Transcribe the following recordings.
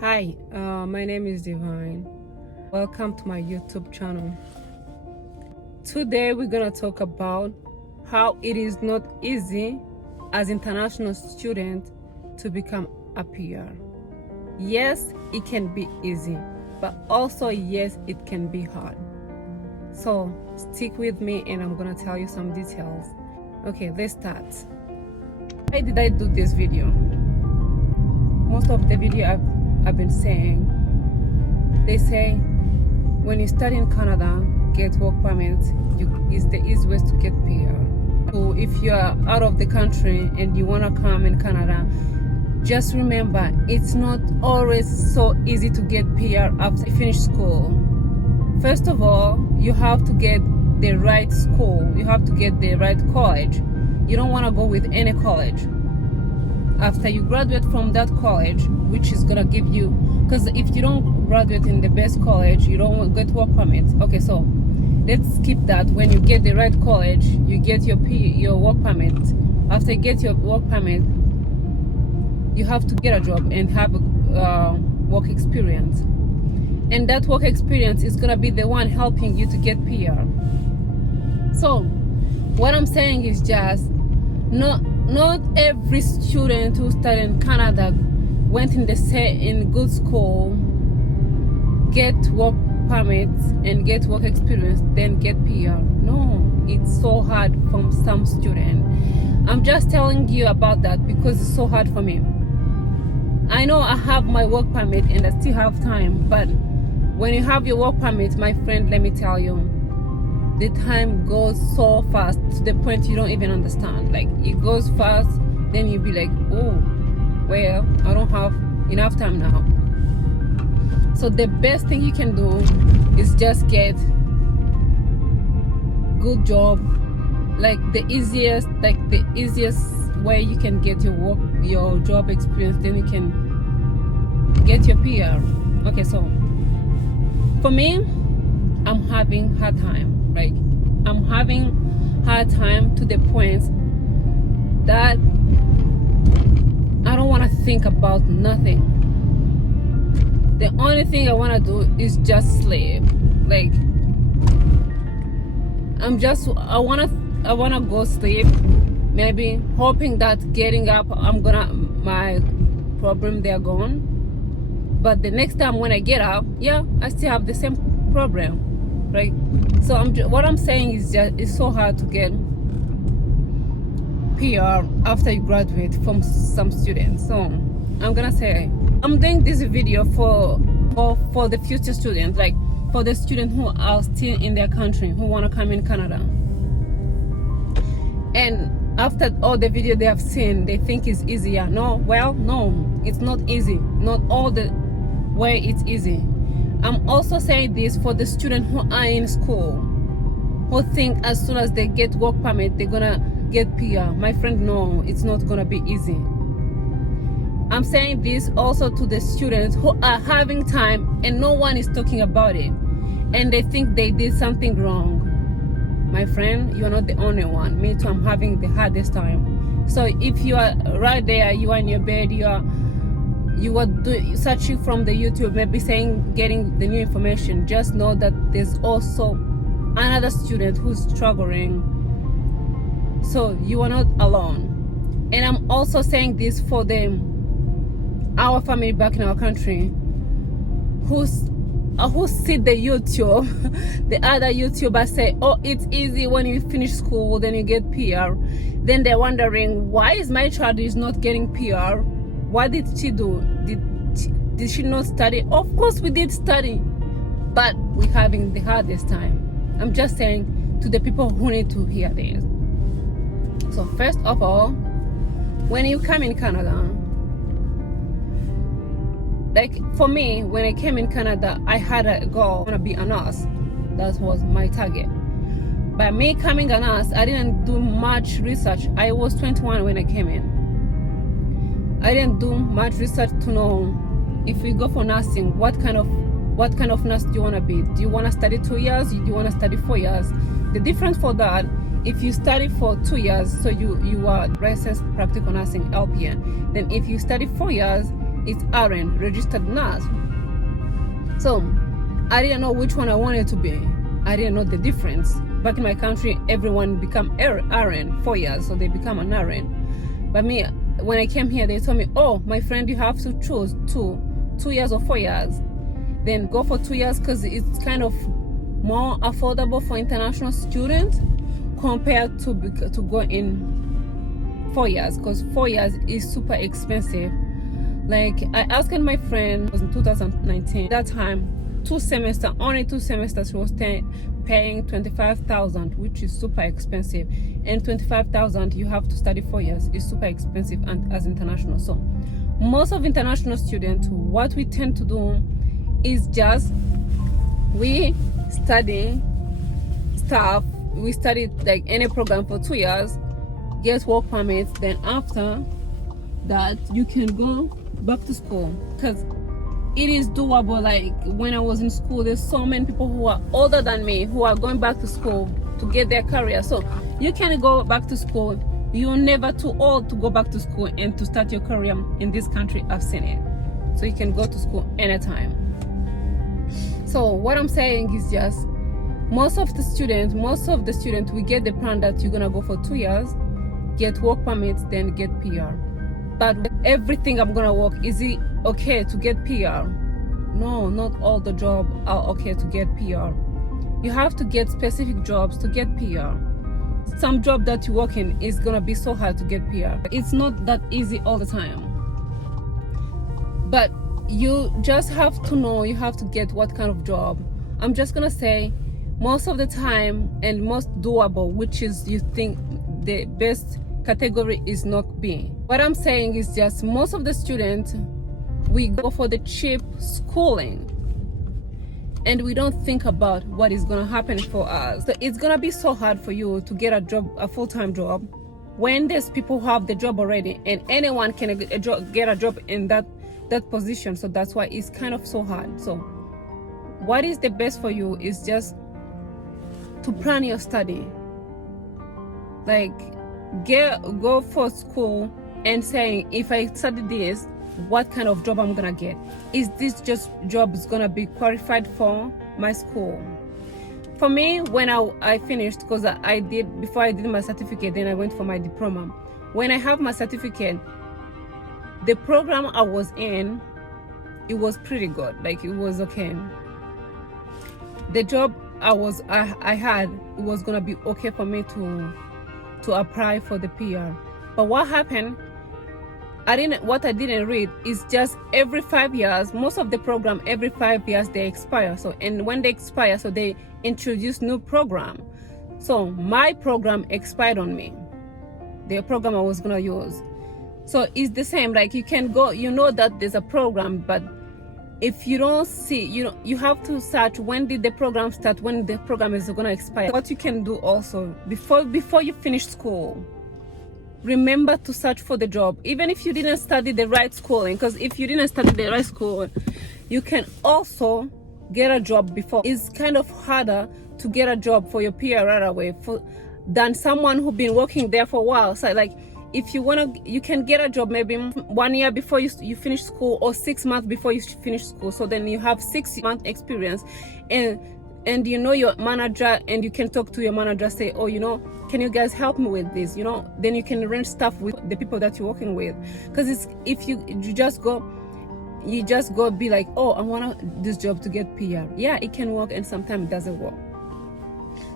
Hi, my name is Divine. Welcome to my YouTube channel. Today we're gonna talk about how it is not easy as international student to become a PR. Yes, it can be easy, but also yes, it can be hard. So stick with me and I'm gonna tell you some details. Okay, let's start. Why did I do this video? Most of the video I've been saying, they say when you study in Canada, get work permit is the easiest way to get PR. So if you are out of the country and you want to come in Canada, just remember it's not always so easy to get PR after you finish school. First of all, you have to get the right school. You have to get the right college. You don't want to go with any college. After you graduate from that college, which is gonna give you, because if you don't graduate in the best college, you don't get work permit. Okay, so let's skip that. When you get the right college, you get your work permit. After you get your work permit, you have to get a job and have work experience, and that work experience is gonna be the one helping you to get PR. So what I'm saying is just not every student who studied in Canada went in good school, get work permits and get work experience, then get PR. No, it's so hard for some students. I'm just telling you about that because it's so hard for me. I know I have my work permit and I still have time, but when you have your work permit, my friend, let me tell you, the time goes so fast to the point you don't even understand. Like, it goes fast, then you'll be like, oh, well, I don't have enough time now. So the best thing you can do is just get good job, like the easiest way you can get your job experience, then you can get your PR. Okay, so for me, I'm having hard time. Like, I'm having hard time to the point that I don't want to think about nothing. The only thing I want to do is just sleep. Like, I want to go sleep, maybe hoping that getting up my problem, they're gone. But the next time when I get up, yeah, I still have the same problem. Right? So what I'm saying is just it's so hard to get PR after you graduate from some students. So I'm gonna say I'm doing this video for the future students, like for the students who are still in their country, who want to come in Canada. And after all the video they have seen, they think it's easier. No, it's not easy. Not all the way it's easy. I'm also saying this for the students who are in school, who think as soon as they get work permit, they're gonna get PR. My friend, no, it's not gonna be easy. I'm saying this also to the students who are having time and no one is talking about it, and they think they did something wrong. My friend, you are not the only one. Me too, I'm having the hardest time. So if you are right there, you are in your bed, you are searching from the YouTube, maybe getting the new information, just know that there's also another student who's struggling. So you are not alone. And I'm also saying this for our family back in our country who see the YouTube, the other YouTubers say, oh, it's easy when you finish school, then you get PR. Then they're wondering, why is my child is not getting PR? What did she do? Did she not study? Of course we did study, but we're having the hardest time. I'm just saying to the people who need to hear this. So first of all, when you come in Canada, like for me, when I came in Canada, I had a goal, I want to be a nurse. That was my target. By me coming a nurse, I didn't do much research. I was 21 when I came in. I didn't do much research to know if we go for nursing, what kind of nurse do you want to be? Do you want to study 2 years? Do you want to study 4 years? The difference for that, if you study for 2 years, so you are licensed practical nursing LPN. Then if you study 4 years, it's RN, registered nurse. So I didn't know which one I wanted to be. I didn't know the difference. Back in my country, everyone become RN 4 years, so they become an RN. But me, when I came here, they told me, oh, my friend, you have to choose two years or 4 years. Then go for 2 years because it's kind of more affordable for international students compared to go in 4 years, because 4 years is super expensive. Like, I asked my friend, it was in 2019, that time, only two semesters, she was paying 25,000, which is super expensive. And 25,000, you have to study 4 years, is super expensive and as international. So most of international students, what we tend to do is just we study stuff. We study like any program for 2 years, get work permits, then after that you can go back to school, because it is doable. Like when I was in school, there's so many people who are older than me who are going back to school to get their career. So you can go back to school. You're never too old to go back to school and to start your career in this country. I've seen it. So you can go to school anytime. So what I'm saying is just most of the students, we get the plan that you're gonna go for 2 years, get work permits, then get PR. But everything I'm gonna work, is it okay to get PR? No, not all the jobs are okay to get PR. You have to get specific jobs to get PR. Some job that you work in is gonna be so hard to get PR. It's not that easy all the time. But you just have to know, you have to get what kind of job. I'm just gonna say most of the time and most doable, which is you think the best category is not B. What I'm saying is just most of the students, we go for the cheap schooling and we don't think about what is gonna happen for us. So it's gonna be so hard for you to get a job, a full-time job, when there's people who have the job already and anyone can get a job in that position. So that's why it's kind of so hard. So what is the best for you is to plan your study. Like go for school and saying, if I study this, what kind of job I'm gonna get? Is this just job is gonna be qualified for my school? For me, when I finished, because before I did my certificate, then I went for my diploma. When I have my certificate, the program I was in, it was pretty good. Like it was okay. The job I had, it was gonna be okay for me to apply for the PR. But what happened, what I didn't read is just every 5 years, most of the program every 5 years they expire. So and when they expire, so they introduce new program. So my program expired on me, the program I was gonna use. So it's the same, like you can go, you know that there's a program, but if you don't see, you have to search when did the program start, when the program is going to expire. What you can do also, before you finish school, remember to search for the job, even if you didn't study the right schooling, because if you didn't study the right school, you can also get a job before. It's kind of harder to get a job for your PR right away than someone who's been working there for a while. So like, if you you can get a job maybe 1 year before you finish school, or 6 months before you finish school. So then you have 6 month experience, and you know your manager, and you can talk to your manager, say, oh, can you guys help me with this? Then you can arrange stuff with the people that you're working with. Because if you just go be like, oh, I want this job to get PR. Yeah, it can work, and sometimes it doesn't work.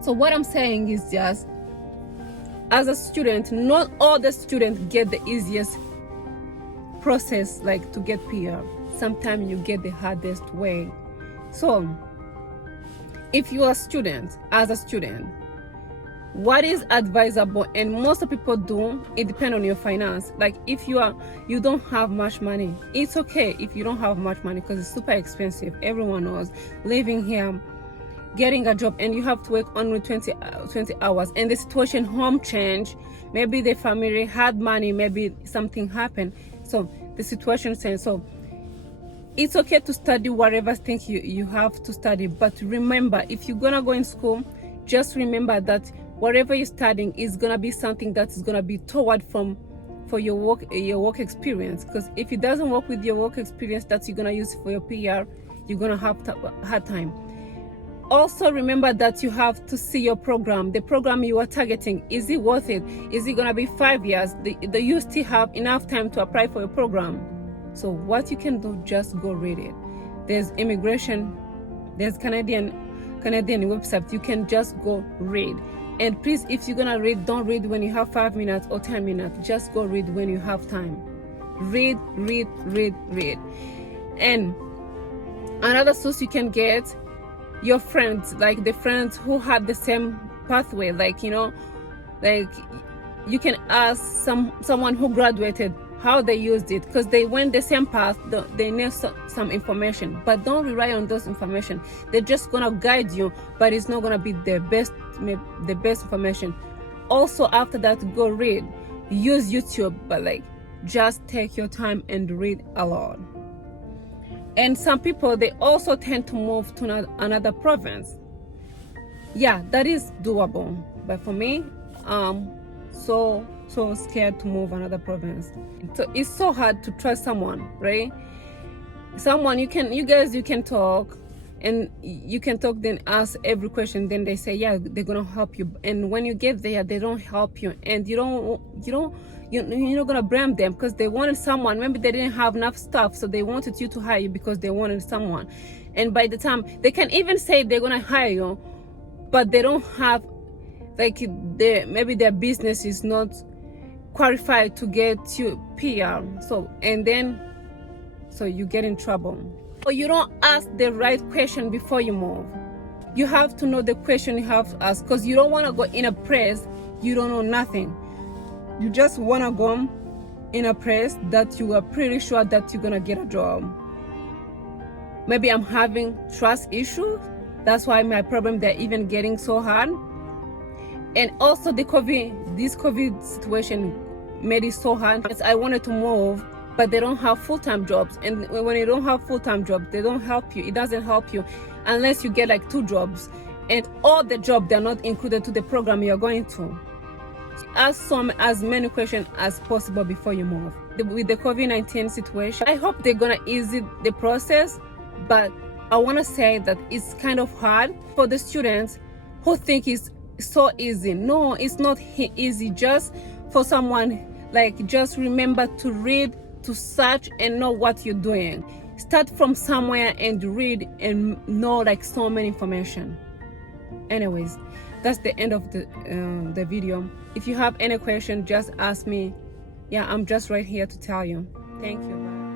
So what I'm saying is just, as a student, not all the students get the easiest process, like to get PR. Sometimes you get the hardest way. So if you are as a student, what is advisable, and most of people do, it depends on your finance. Like if you don't have much money, it's okay if you don't have much money, because it's super expensive. Everyone knows living here, getting a job, and you have to work only 20 hours, and the situation home change, maybe the family had money, maybe something happened, so the situation changed. So it's okay to study whatever thing you have to study, but remember, if you're gonna go in school, just remember that whatever you're studying is gonna be something that is gonna be toward from for your work experience, because if it doesn't work with your work experience that you're gonna use for your PR, you're gonna have hard time. Also remember that you have to see your program, the program you are targeting. Is it worth it? Is it gonna be 5 years? Do you still have enough time to apply for your program? So what you can do, just go read it. There's immigration, there's Canadian website. You can just go read. And please, if you're gonna read, don't read when you have 5 minutes or 10 minutes. Just go read when you have time. Read. And another source you can get, your friends, like the friends who have the same pathway, like, you know, like you can ask someone who graduated how they used it, because they went the same path. They know some information, but don't rely on those information. They're just gonna guide you, but it's not gonna be the best information. Also, after that, go read. Use YouTube, but like, just take your time and read a lot. And some people, they also tend to move to another province. Yeah, that is doable, but for me, so scared to move another province. So it's so hard to trust someone, right? Someone you can talk, and you can talk, then ask every question, then they say, yeah, they're gonna help you. And when you get there, they don't help you, and you're not gonna blame them, because they wanted someone. Maybe they didn't have enough stuff, so they wanted you to hire you because they wanted someone. And by the time, they can even say they're gonna hire you, but they don't have, like, maybe their business is not qualified to get you PR. So you get in trouble. Or you don't ask the right question before you move. You have to know the question you have to ask, because you don't want to go in a place you don't know nothing. You just want to go in a place that you are pretty sure that you're gonna get a job. Maybe I'm having trust issues. That's why my problem, they're even getting so hard. And also this COVID situation made it so hard. I wanted to move, but they don't have full-time jobs. And when you don't have full-time jobs, they don't help you. It doesn't help you unless you get like 2 jobs. And all the jobs, they're not included to the program you're going to. Ask as many questions as possible before you move. With the COVID-19 situation, I hope they're gonna ease the process, but I wanna say that it's kind of hard for the students who think it's so easy. No, it's not easy. Just for someone, like, just remember to read, to search, and know what you're doing. Start from somewhere and read and know, like, so many information. Anyways, that's the end of the video. If you have any question, just ask me. Yeah, I'm just right here to tell you. Thank you. Bye.